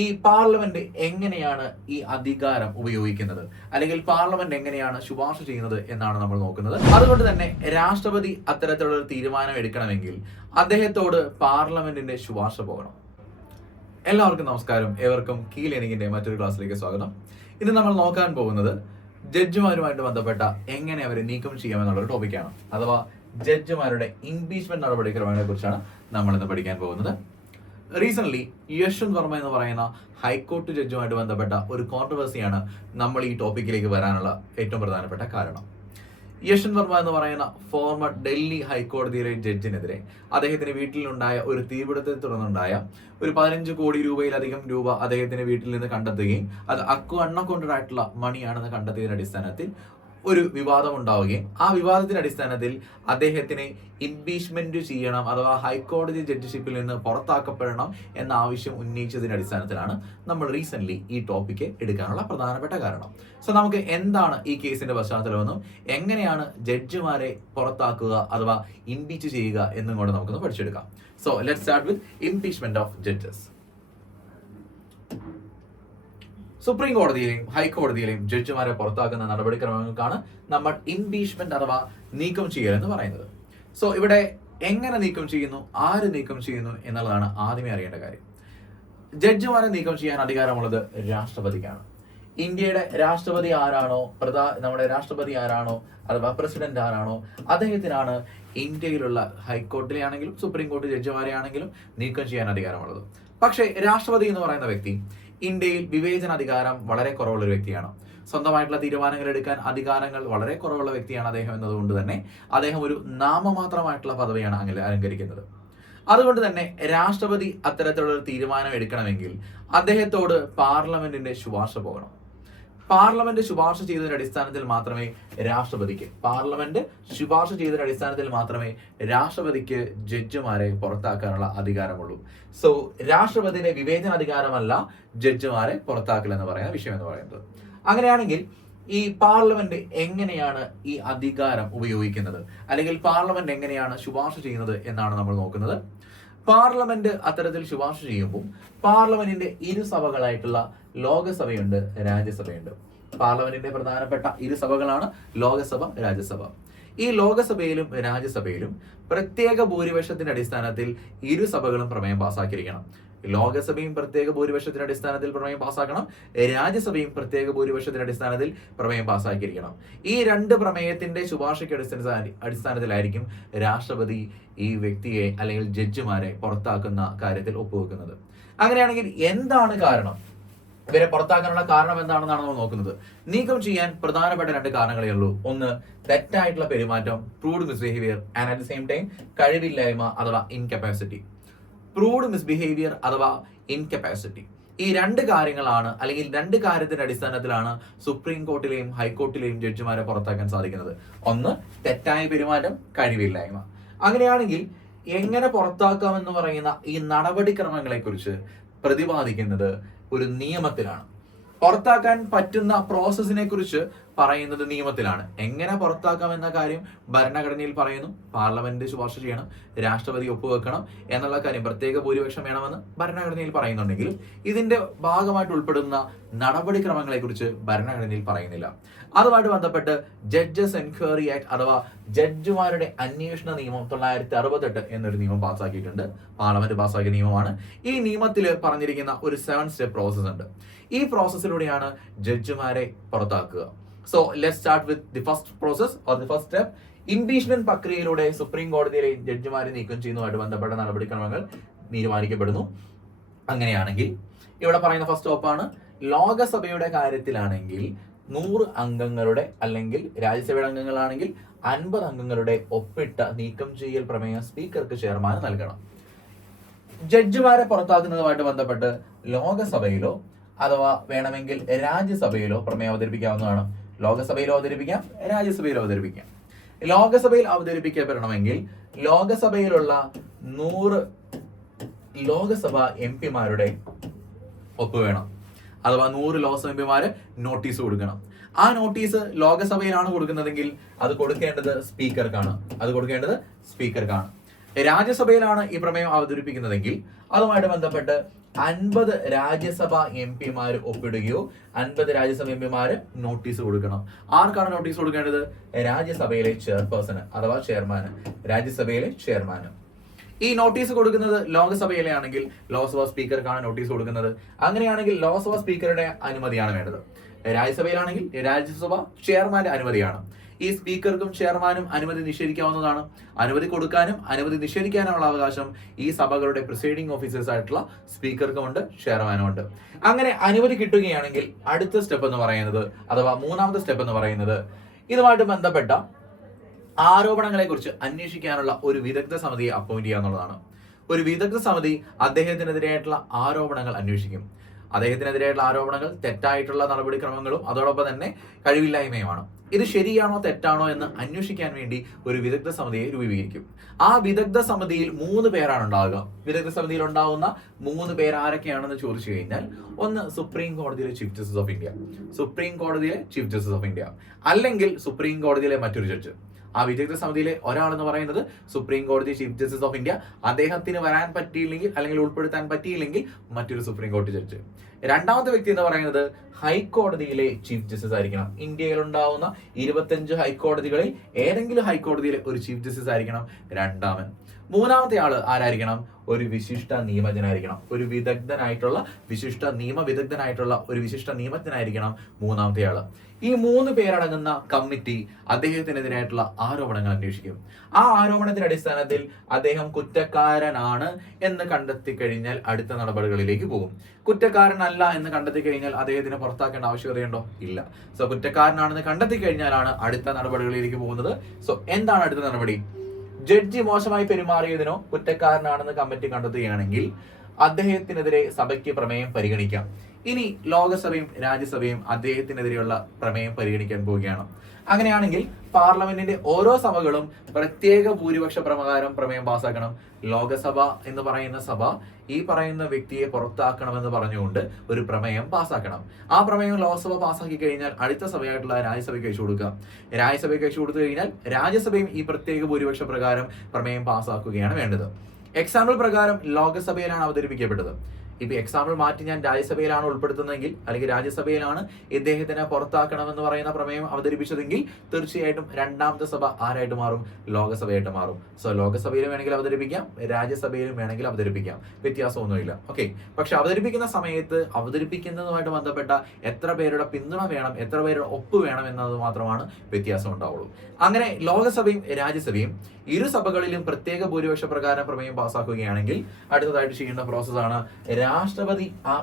ഈ പാർലമെന്റ് എങ്ങനെയാണ് ഈ അധികാരം ഉപയോഗിക്കുന്നത്, അല്ലെങ്കിൽ പാർലമെന്റ് എങ്ങനെയാണ് ശുപാർശ ചെയ്യുന്നത് എന്നാണ് നമ്മൾ നോക്കുന്നത്. അതുകൊണ്ട് തന്നെ രാഷ്ട്രപതി അത്തരത്തിലുള്ള ഒരു തീരുമാനം എടുക്കണമെങ്കിൽ അദ്ദേഹത്തോട് പാർലമെന്റിന്റെ ശുപാർശ പോകണം. എല്ലാവർക്കും നമസ്കാരം, ഏവർക്കും കീ ലേണിംഗിന്റെ മറ്റൊരു ക്ലാസ്സിലേക്ക് സ്വാഗതം. ഇന്ന് നമ്മൾ നോക്കാൻ പോകുന്നത് ജഡ്ജിമാരുമായിട്ട് ബന്ധപ്പെട്ട എങ്ങനെ അവരെ നീക്കം ചെയ്യാമെന്നുള്ളൊരു ടോപ്പിക്കാണ്. അഥവാ ജഡ്ജിമാരുടെ ഇംപീച്ച്മെന്റ് നടപടിക്രമങ്ങളെ കുറിച്ചാണ് നമ്മൾ ഇന്ന് പഠിക്കാൻ പോകുന്നത്. റീസെന്റ് യശ്വന്ത് വർമ്മ എന്ന് പറയുന്ന ഹൈക്കോടതി ജഡ്ജുമായിട്ട് ബന്ധപ്പെട്ട ഒരു കോൺട്രവേഴ്സിയാണ് നമ്മൾ ഈ ടോപ്പിക്കിലേക്ക് വരാനുള്ള ഏറ്റവും പ്രധാനപ്പെട്ട കാരണം. യശ്വന്ത് വർമ്മ എന്ന് പറയുന്ന ഫോർമർ ഡൽഹി ഹൈക്കോടതിയിലെ ജഡ്ജിനെതിരെ അദ്ദേഹത്തിന്റെ വീട്ടിലുണ്ടായ ഒരു തീപിടുത്തത്തെ തുടർന്നുണ്ടായ ഒരു 15 കോടി രൂപയിലധികം രൂപ അദ്ദേഹത്തിന്റെ വീട്ടിൽ നിന്ന് കണ്ടെത്തുകയും അത് അൺഅക്കൗണ്ടഡ് ആയിട്ടുള്ള മണിയാണെന്ന് കണ്ടെത്തിയതിന്റെ അടിസ്ഥാനത്തിൽ ഒരു വിവാദം ഉണ്ടാവുകയും ആ വിവാദത്തിന്റെ അടിസ്ഥാനത്തിൽ അദ്ദേഹത്തിനെ ഇംപീച്ച്മെന്റ് ചെയ്യണം, അഥവാ ഹൈക്കോടതി ജഡ്ജിഷിപ്പിൽ നിന്ന് പുറത്താക്കപ്പെടണം എന്ന ആവശ്യം ഉന്നയിച്ചതിന്റെ അടിസ്ഥാനത്തിലാണ് നമ്മൾ റീസെന്റ് ഈ ടോപ്പിക്ക് എടുക്കാനുള്ള പ്രധാനപ്പെട്ട കാരണം. സോ നമുക്ക് എന്താണ് ഈ കേസിന്റെ പശ്ചാത്തലമെന്നും എങ്ങനെയാണ് ജഡ്ജിമാരെ പുറത്താക്കുക അഥവാ ഇംപീച്ച് ചെയ്യുക എന്നും കൂടെ നമുക്കൊന്ന് പഠിച്ചെടുക്കാം. So let's start with impeachment of judges. Supreme കോടതിയിലെയും ഹൈക്കോടതിയിലെയും ജഡ്ജിമാരെ പുറത്താക്കുന്ന നടപടിക്രമങ്ങൾക്കാണ് നമ്മൾ ഇംപീച്ച്മെന്റ് അഥവാ നീക്കം ചെയ്യൽ എന്ന് പറയുന്നത്. സോ ഇവിടെ എങ്ങനെ നീക്കം ചെയ്യുന്നു, ആര് നീക്കം ചെയ്യുന്നു എന്നുള്ളതാണ് ആദ്യമേ അറിയേണ്ട കാര്യം. ജഡ്ജിമാരെ നീക്കം ചെയ്യാൻ അധികാരമുള്ളത് രാഷ്ട്രപതിക്കാണ്. ഇന്ത്യയുടെ രാഷ്ട്രപതി ആരാണോ, നമ്മുടെ രാഷ്ട്രപതി ആരാണോ അഥവാ പ്രസിഡന്റ് ആരാണോ അദ്ദേഹത്തിനാണ് ഇന്ത്യയിലുള്ള ഹൈക്കോടതിയിലെ ആണെങ്കിലും സുപ്രീം കോടതി ജഡ്ജിമാരെ ആണെങ്കിലും നീക്കം ചെയ്യാൻ അധികാരമുള്ളത്. പക്ഷേ രാഷ്ട്രപതി എന്ന് പറയുന്ന വ്യക്തി ഇന്ത്യയിൽ വിവേചനാധികാരം വളരെ കുറവുള്ള ഒരു വ്യക്തിയാണ്. സ്വന്തമായിട്ടുള്ള തീരുമാനങ്ങൾ എടുക്കാൻ അധികാരങ്ങൾ വളരെ കുറവുള്ള വ്യക്തിയാണ് അദ്ദേഹം എന്നതുകൊണ്ട് തന്നെ അദ്ദേഹം ഒരു നാമമാത്രമായിട്ടുള്ള പദവിയാണ് അലങ്കരിക്കുന്നത്. അതുകൊണ്ട് തന്നെ രാഷ്ട്രപതി അത്തരത്തിലുള്ള ഒരു തീരുമാനം എടുക്കണമെങ്കിൽ അദ്ദേഹത്തോട് പാർലമെന്റിന്റെ ശുപാർശ പോകണം. പാർലമെന്റ് ശുപാർശ ചെയ്തതിന്റെ അടിസ്ഥാനത്തിൽ മാത്രമേ രാഷ്ട്രപതിക്ക് ജഡ്ജിമാരെ പുറത്താക്കാനുള്ള അധികാരമുള്ളൂ. സോ രാഷ്ട്രപതിയുടെ വിവേചനാധികാരമല്ല ജഡ്ജിമാരെ പുറത്താക്കൽ എന്ന് പറയുന്ന വിഷയം എന്ന് പറയുന്നത്. അങ്ങനെയാണെങ്കിൽ ഈ പാർലമെന്റ് എങ്ങനെയാണ് ഈ അധികാരം ഉപയോഗിക്കുന്നത്, അല്ലെങ്കിൽ പാർലമെന്റ് എങ്ങനെയാണ് ശുപാർശ ചെയ്യുന്നത് എന്നാണ് നമ്മൾ നോക്കുന്നത്. പാർലമെന്റ് അത്തരത്തിൽ ശുപാർശ ചെയ്യുമ്പോൾ പാർലമെന്റിന്റെ ഇരുസഭകളായിട്ടുള്ള ലോകസഭയുണ്ട്, രാജ്യസഭയുണ്ട്. പാർലമെന്റിന്റെ പ്രധാനപ്പെട്ട ഇരുസഭകളാണ് ലോകസഭ, രാജ്യസഭ. ഈ ലോകസഭയിലും രാജ്യസഭയിലും പ്രത്യേക ഭൂരിപക്ഷത്തിന്റെ അടിസ്ഥാനത്തിൽ ഇരുസഭകളും പ്രമേയം പാസ്സാക്കിയിരിക്കണം. ലോകസഭയും പ്രത്യേക ഭൂരിപക്ഷത്തിന്റെ അടിസ്ഥാനത്തിൽ പ്രമേയം പാസ്സാക്കണം, രാജ്യസഭയും പ്രത്യേക ഭൂരിപക്ഷത്തിന്റെ അടിസ്ഥാനത്തിൽ പ്രമേയം പാസ്സാക്കിയിരിക്കണം. ഈ രണ്ട് പ്രമേയത്തിന്റെ ശുപാർശയ്ക്ക് അടിസ്ഥാനത്തിലായിരിക്കും രാഷ്ട്രപതി ഈ വ്യക്തിയെ അല്ലെങ്കിൽ ജഡ്ജിമാരെ പുറത്താക്കുന്ന കാര്യത്തിൽ ഒപ്പുവെക്കുന്നത്. അങ്ങനെയാണെങ്കിൽ എന്താണ് കാരണം, ഇവരെ പുറത്താക്കാനുള്ള കാരണം എന്താണെന്നാണ് നമ്മൾ നോക്കുന്നത്. നീക്കം ചെയ്യാൻ പ്രധാനപ്പെട്ട 2 കാരണങ്ങളേ ഉള്ളൂ. ഒന്ന്, തെറ്റായിട്ടുള്ള പെരുമാറ്റം, proved misbehaviour, and at the same time കഴിവില്ലായ്മ അഥവാ ഇൻകപ്പാസിറ്റി. പ്രൂവ്ഡ് മിസ്ബിഹേവിയർ അഥവാ ഇൻകപ്പാസിറ്റി, ഈ 2 കാര്യങ്ങളാണ്, അല്ലെങ്കിൽ 2 കാര്യത്തിന്റെ അടിസ്ഥാനത്തിലാണ് സുപ്രീം കോർട്ടിലെയും ഹൈക്കോർട്ടിലെയും ജഡ്ജിമാരെ പുറത്താക്കാൻ സാധിക്കുന്നത്. ഒന്ന്, തെറ്റായ പെരുമാറ്റം, കഴിവില്ലായ്മ. അങ്ങനെയാണെങ്കിൽ എങ്ങനെ പുറത്താക്കാമെന്ന് പറയുന്ന ഈ നടപടിക്രമങ്ങളെ കുറിച്ച് പ്രതിപാദിക്കുന്നത് ഒരു നിയമത്തിലാണ്. പുറത്താക്കാൻ പറ്റുന്ന പ്രോസസ്സിനെ കുറിച്ച് പറയുന്നത് നിയമത്തിലാണ്. എങ്ങനെ പുറത്താക്കാം എന്ന കാര്യം ഭരണഘടനയിൽ പറയുന്നു. പാർലമെന്റ് ശുപാർശ ചെയ്യണം, രാഷ്ട്രപതി ഒപ്പുവെക്കണം എന്നുള്ള കാര്യം, പ്രത്യേക ഭൂരിപക്ഷം വേണമെന്ന് ഭരണഘടനയിൽ പറയുന്നുണ്ടെങ്കിലും ഇതിന്റെ ഭാഗമായിട്ട് ഉൾപ്പെടുന്ന നടപടിക്രമങ്ങളെ കുറിച്ച് ഭരണഘടനയിൽ പറയുന്നില്ല. അതുമായിട്ട് ബന്ധപ്പെട്ട് ജഡ്ജസ് എൻക്വയറി ആക്ട് അഥവാ ജഡ്ജിമാരുടെ അന്വേഷണ നിയമം 1968 എന്നൊരു നിയമം പാസ്സാക്കിയിട്ടുണ്ട്. പാർലമെന്റ് പാസ്സാക്കിയ നിയമമാണ്. ഈ നിയമത്തിൽ പറഞ്ഞിരിക്കുന്ന ഒരു 7 സ്റ്റെപ്പ് പ്രോസസ് ഉണ്ട്. ഈ പ്രോസസ്സിലൂടെയാണ് ജഡ്ജിമാരെ പുറത്താക്കുക. So let's start with the first process or the first step. Impeachment പ്രക്രിയയിലൂടെ സുപ്രീം കോടതിയിലെ ജഡ്ജിമാരെ നീക്കം ചെയ്യുന്നതുമായിട്ട് ബന്ധപ്പെട്ട നടപടിക്രമങ്ങൾ തീരുമാനിക്കപ്പെടുന്നു. അങ്ങനെയാണെങ്കിൽ ഇവിടെ പറയുന്ന ഫസ്റ്റ് സ്റ്റോപ്പാണ്, ലോകസഭയുടെ കാര്യത്തിലാണെങ്കിൽ 100 അംഗങ്ങളുടെ, അല്ലെങ്കിൽ രാജ്യസഭയുടെ അംഗങ്ങളാണെങ്കിൽ 50 അംഗങ്ങളുടെ ഒപ്പിട്ട നീക്കം ചെയ്യൽ പ്രമേയം സ്പീക്കർക്ക് ചെയർമാൻ നൽകണം. ജഡ്ജിമാരെ പുറത്താക്കുന്നതുമായിട്ട് ബന്ധപ്പെട്ട് ലോകസഭയിലോ അഥവാ വേണമെങ്കിൽ രാജ്യസഭയിലോ പ്രമേയം അവതരിപ്പിക്കാവുന്നതാണ്. ലോകസഭയിലോ അവതരിപ്പിക്കാം, രാജ്യസഭയിലോ അവതരിപ്പിക്കാം. ലോകസഭയിൽ അവതരിപ്പിക്കപ്പെടണമെങ്കിൽ ലോകസഭയിലുള്ള 100 ലോകസഭ എംപിമാരുടെ ഒപ്പ് വേണം. അഥവാ 100 ലോക്സഭ എംപിമാര് നോട്ടീസ് കൊടുക്കണം. ആ നോട്ടീസ് ലോകസഭയിലാണ് കൊടുക്കുന്നതെങ്കിൽ അത് കൊടുക്കേണ്ടത് സ്പീക്കർക്കാണ്. രാജ്യസഭയിലാണ് ഈ പ്രമേയം അവതരിപ്പിക്കുന്നതെങ്കിൽ അതുമായിട്ട് ബന്ധപ്പെട്ട് 50 രാജ്യസഭാ എം പിമാര് ഒപ്പിടുകയോ 50 രാജ്യസഭ എം പിമാര് നോട്ടീസ് കൊടുക്കണം. ആർക്കാണ് നോട്ടീസ് കൊടുക്കേണ്ടത്? രാജ്യസഭയിലെ ചെയർപേഴ്സണ് അഥവാ ചെയർമാന്, രാജ്യസഭയിലെ ചെയർമാന്. ഈ നോട്ടീസ് കൊടുക്കുന്നത് ലോക്സഭയിലെ ആണെങ്കിൽ ലോക്സഭാ സ്പീക്കർക്കാണ് നോട്ടീസ് കൊടുക്കുന്നത്. അങ്ങനെയാണെങ്കിൽ ലോക്സഭാ സ്പീക്കറുടെ അനുമതിയാണ് വേണ്ടത്. രാജ്യസഭയിലാണെങ്കിൽ രാജ്യസഭ ചെയർമാന്റെ അനുമതിയാണ്. ഈ സ്പീക്കർക്കും ചെയർമാനും അനുമതി നിഷേധിക്കാവുന്നതാണ്. അനുമതി കൊടുക്കാനും അനുമതി നിഷേധിക്കാനുമുള്ള അവകാശം ഈ സഭകളുടെ പ്രിസൈഡിംഗ് ഓഫീസേഴ്സ് ആയിട്ടുള്ള സ്പീക്കർക്കുമുണ്ട്, ചെയർമാനുമുണ്ട്. അങ്ങനെ അനുമതി കിട്ടുകയാണെങ്കിൽ അടുത്ത സ്റ്റെപ്പ് എന്ന് പറയുന്നത്, അഥവാ മൂന്നാമത്തെ സ്റ്റെപ്പ് എന്ന് പറയുന്നത്, ഇതുമായിട്ട് ബന്ധപ്പെട്ട ആരോപണങ്ങളെ കുറിച്ച് അന്വേഷിക്കാനുള്ള ഒരു വിദഗ്ധ സമിതിയെ അപ്പോയിന്റ് ചെയ്യുക എന്നുള്ളതാണ്. ഒരു വിദഗ്ധ സമിതി അദ്ദേഹത്തിനെതിരായിട്ടുള്ള ആരോപണങ്ങൾ അന്വേഷിക്കും. അദ്ദേഹത്തിനെതിരായിട്ടുള്ള ആരോപണങ്ങൾ തെറ്റായിട്ടുള്ള നടപടിക്രമങ്ങളും അതോടൊപ്പം തന്നെ കഴിവില്ലായ്മയുമാണ്. ഇത് ശരിയാണോ തെറ്റാണോ എന്ന് അന്വേഷിക്കാൻ വേണ്ടി ഒരു വിദഗ്ധ സമിതിയെ രൂപീകരിക്കും. ആ വിദഗ്ധ സമിതിയിൽ 3 പേരാണ് ഉണ്ടാവുക. വിദഗ്ധ സമിതിയിൽ ഉണ്ടാവുന്ന 3 പേര് ആരൊക്കെയാണെന്ന് ചോദിച്ചു കഴിഞ്ഞാൽ, ഒന്ന് സുപ്രീം കോടതിയിലെ chief justice of India, supreme കോടതിയിലെ ചീഫ് ജസ്റ്റിസ് ഓഫ് ഇന്ത്യ, അല്ലെങ്കിൽ സുപ്രീം കോടതിയിലെ മറ്റൊരു ജഡ്ജ്. ആ വിദഗ്ധ സമിതിയിലെ ഒരാളെന്ന് പറയുന്നത് സുപ്രീം കോടതി ചീഫ് ജസ്റ്റിസ് ഓഫ് ഇന്ത്യ, അദ്ദേഹത്തിന് വരാൻ പറ്റിയില്ലെങ്കിൽ അല്ലെങ്കിൽ ഉൾപ്പെടുത്താൻ പറ്റിയില്ലെങ്കിൽ മറ്റൊരു സുപ്രീം കോടതി ജഡ്ജ്. രണ്ടാമത്തെ വ്യക്തി എന്ന് പറയുന്നത് ഹൈക്കോടതിയിലെ ചീഫ് ജസ്റ്റിസ് ആയിരിക്കണം. ഇന്ത്യയിൽ ഉണ്ടാവുന്ന 25 ഹൈക്കോടതികളിൽ ഏതെങ്കിലും ഹൈക്കോടതിയിലെ ഒരു ചീഫ് ജസ്റ്റിസ് ആയിരിക്കണം രണ്ടാമൻ. മൂന്നാമത്തെ ആള് ആരായിരിക്കണം? ഒരു വിശിഷ്ട നിയമജ്ഞനായിരിക്കണം. ഒരു വിദഗ്ധനായിട്ടുള്ള വിശിഷ്ട നിയമജ്ഞനായിരിക്കണം മൂന്നാമത്തെ ആള്. ഈ 3 പേരടങ്ങുന്ന കമ്മിറ്റി അദ്ദേഹത്തിനെതിരായിട്ടുള്ള ആരോപണങ്ങൾ അന്വേഷിക്കും. ആ ആരോപണത്തിന്റെ അടിസ്ഥാനത്തിൽ അദ്ദേഹം കുറ്റക്കാരനാണ് എന്ന് കണ്ടെത്തി കഴിഞ്ഞാൽ അടുത്ത നടപടികളിലേക്ക് പോകും. കുറ്റക്കാരനല്ല എന്ന് കണ്ടെത്തി കഴിഞ്ഞാൽ അദ്ദേഹത്തിന് പുറത്താക്കേണ്ട ആവശ്യകതയുണ്ടോ? ഇല്ല. സോ കുറ്റക്കാരനാണെന്ന് കണ്ടെത്തി കഴിഞ്ഞാലാണ് അടുത്ത നടപടികളിലേക്ക് പോകുന്നത്. സോ എന്താണ് അടുത്ത നടപടി? ജഡ്ജി മോശമായി പെരുമാറിയതിനോ കുറ്റക്കാരനാണെന്ന് കമ്മിറ്റി കണ്ടെത്തുകയാണെങ്കിൽ അദ്ദേഹത്തിനെതിരെ സഭയ്ക്ക് പ്രമേയം പരിഗണിക്കാം. ഇനി ലോകസഭയും രാജ്യസഭയും അദ്ദേഹത്തിനെതിരെയുള്ള പ്രമേയം പരിഗണിക്കാൻ പോവുകയാണ്. അങ്ങനെയാണെങ്കിൽ പാർലമെന്റിന്റെ ഓരോ സഭകളും പ്രത്യേക ഭൂരിപക്ഷ പ്രകാരം പ്രമേയം പാസ്സാക്കണം. ലോകസഭ എന്ന് പറയുന്ന സഭ ഈ പറയുന്ന വ്യക്തിയെ പുറത്താക്കണമെന്ന് പറഞ്ഞുകൊണ്ട് ഒരു പ്രമേയം പാസ്സാക്കണം. ആ പ്രമേയം ലോക്സഭ പാസ്സാക്കി കഴിഞ്ഞാൽ അടുത്ത സഭയായിട്ടുള്ള രാജ്യസഭയ്ക്ക് അയച്ചു കൊടുക്കാം. രാജ്യസഭയ്ക്ക് അയച്ചു കൊടുത്തു കഴിഞ്ഞാൽ രാജ്യസഭയും ഈ പ്രത്യേക ഭൂരിപക്ഷ പ്രകാരം പ്രമേയം പാസ്സാക്കുകയാണ് വേണ്ടത്. എക്സാമ്പിൾ പ്രകാരം ലോകസഭയിലാണ് അവതരിപ്പിക്കപ്പെട്ടത്. ഇപ്പൊ എക്സാമ്പിൾ മാറ്റി ഞാൻ രാജ്യസഭയിലാണ് ഉൾപ്പെടുത്തുന്നതെങ്കിൽ അല്ലെങ്കിൽ രാജ്യസഭയിലാണ് ഇദ്ദേഹത്തിനെ പുറത്താക്കണമെന്ന് പറയുന്ന പ്രമേയം അവതരിപ്പിച്ചതെങ്കിൽ തീർച്ചയായിട്ടും രണ്ടാമത്തെ സഭ ആരായിട്ട് മാറും? ലോകസഭയായിട്ട് മാറും. സോ ലോകസഭയിലും വേണമെങ്കിൽ അവതരിപ്പിക്കാം, രാജ്യസഭയിലും വേണമെങ്കിൽ അവതരിപ്പിക്കാം, വ്യത്യാസമൊന്നുമില്ല. ഓക്കെ. പക്ഷെ അവതരിപ്പിക്കുന്ന സമയത്ത് അവതരിപ്പിക്കുന്നതുമായിട്ട് ബന്ധപ്പെട്ട എത്ര പേരുടെ പിന്തുണ വേണം, എത്ര പേരുടെ ഒപ്പ് വേണം എന്നത് മാത്രമാണ് വ്യത്യാസം ഉണ്ടാവുള്ളൂ. അങ്ങനെ ലോകസഭയും രാജ്യസഭയും ഇരു സഭകളിലും പ്രത്യേക ഭൂരിപക്ഷ പ്രകാരം പ്രമേയം പാസ്സാക്കുകയാണെങ്കിൽ അടുത്തതായിട്ട് ചെയ്യേണ്ട പ്രോസസ്സാണ് രാഷ്ട്രപതിക്ക് ആ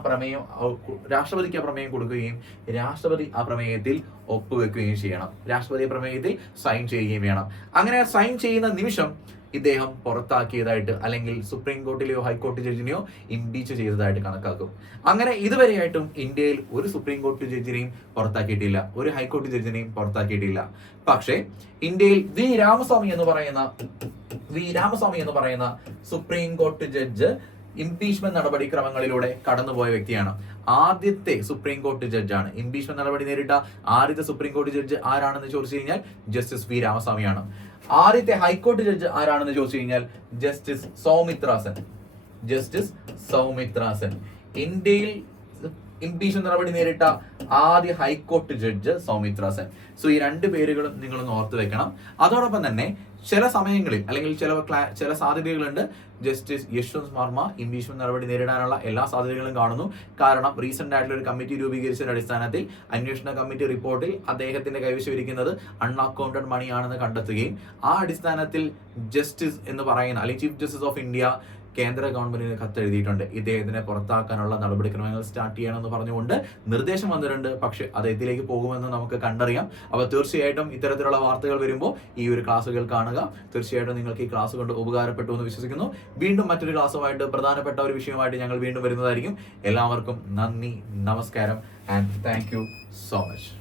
പ്രമേയം കൊടുക്കുകയും രാഷ്ട്രപതി ആ പ്രമേയത്തിൽ ഒപ്പുവെക്കുകയും ചെയ്യണം. രാഷ്ട്രപതി പ്രമേയത്തിൽ സൈൻ ചെയ്യുകയും വേണം. അങ്ങനെ സൈൻ ചെയ്യുന്ന നിമിഷം ഇദ്ദേഹം പുറത്താക്കിയതായിട്ട് അല്ലെങ്കിൽ സുപ്രീം കോടതിയിലെയോ ഹൈക്കോടതി ജഡ്ജിനെയോ ഇംപീച്ച് ചെയ്തതായിട്ട് കണക്കാക്കും. അങ്ങനെ ഇതുവരെയായിട്ടും ഇന്ത്യയിൽ ഒരു സുപ്രീം കോടതി ജഡ്ജിനെയും പുറത്താക്കിയിട്ടില്ല, ഒരു ഹൈക്കോടതി ജഡ്ജിനെയും പുറത്താക്കിയിട്ടില്ല. പക്ഷേ ഇന്ത്യയിൽ വി രാമസ്വാമി എന്ന് പറയുന്ന സുപ്രീം കോടതി ജഡ്ജ് ഇംപീച്ച്മെന്റ് നടപടിക്രമങ്ങളിലൂടെ കടന്നുപോയ വ്യക്തിയാണ്. ആദ്യത്തെ സുപ്രീം കോടതി ജഡ്ജാണ്. ഇംപീച്ച്മെന്റ് നടപടി നേരിട്ട ആദ്യത്തെ സുപ്രീം കോടതി ജഡ്ജ് ആരാണെന്ന് ചോദിച്ചു കഴിഞ്ഞാൽ ജസ്റ്റിസ് വി രാമസ്വാമിയാണ്. ആദ്യത്തെ ഹൈക്കോടതി ജഡ്ജ് ആരാണെന്ന് ചോദിച്ചു കഴിഞ്ഞാൽ ജസ്റ്റിസ് സൗമിത്ര സെൻ. ഇന്ത്യയിൽ ഇംപീച്ച്മെന്റ് നടപടി നേരിട്ട ആദ്യ ഹൈക്കോടതി ജഡ്ജ് സൗമിത്ര സെൻ. സോ ഈ 2 പേരുകളും നിങ്ങളൊന്ന് ഓർത്ത് വെക്കണം. അതോടൊപ്പം തന്നെ ചില സമയങ്ങളിൽ അല്ലെങ്കിൽ ചില സാധ്യതകളുണ്ട്. ജസ്റ്റിസ് യശ്വന്ത് വർമ്മ ഇംപീച്ച്മെന്റ് നടപടി നേരിടാനുള്ള എല്ലാ സാധ്യതകളും കാണുന്നു. കാരണം റീസെന്റ് ആയിട്ടുള്ള ഒരു കമ്മിറ്റി രൂപീകരിച്ചതിന്റെ അടിസ്ഥാനത്തിൽ അന്വേഷണ കമ്മിറ്റി റിപ്പോർട്ടിൽ അദ്ദേഹത്തിന്റെ കൈവശം ഇരിക്കുന്നത് അൺഅക്കൗണ്ടഡ് മണി ആണെന്ന് കണ്ടെത്തുകയും ആ അടിസ്ഥാനത്തിൽ ജസ്റ്റിസ് എന്ന് പറയുന്ന അല്ലെങ്കിൽ ചീഫ് ജസ്റ്റിസ് ഓഫ് ഇന്ത്യ കേന്ദ്ര ഗവൺമെന്റിന് കത്തെഴുതിയിട്ടുണ്ട്. ഇദ്ദേഹത്തിനെ പുറത്താക്കാനുള്ള നടപടിക്രമങ്ങൾ സ്റ്റാർട്ട് ചെയ്യണമെന്ന് പറഞ്ഞുകൊണ്ട് നിർദ്ദേശം വന്നിട്ടുണ്ട്. പക്ഷെ അത് ഇതിലേക്ക് പോകുമെന്ന് നമുക്ക് കണ്ടറിയാം. അപ്പോൾ തീർച്ചയായിട്ടും ഇത്തരത്തിലുള്ള വാർത്തകൾ വരുമ്പോൾ ഈ ഒരു ക്ലാസ്സുകൾ കാണുക. തീർച്ചയായിട്ടും നിങ്ങൾക്ക് ഈ ക്ലാസ് കൊണ്ട് ഉപകാരപ്പെട്ടു എന്ന് വിശ്വസിക്കുന്നു. വീണ്ടും മറ്റൊരു ക്ലാസ്സുമായിട്ട് പ്രധാനപ്പെട്ട ഒരു വിഷയമായിട്ട് ഞങ്ങൾ വീണ്ടും വരുന്നതായിരിക്കും. എല്ലാവർക്കും നന്ദി, നമസ്കാരം and thank you so much.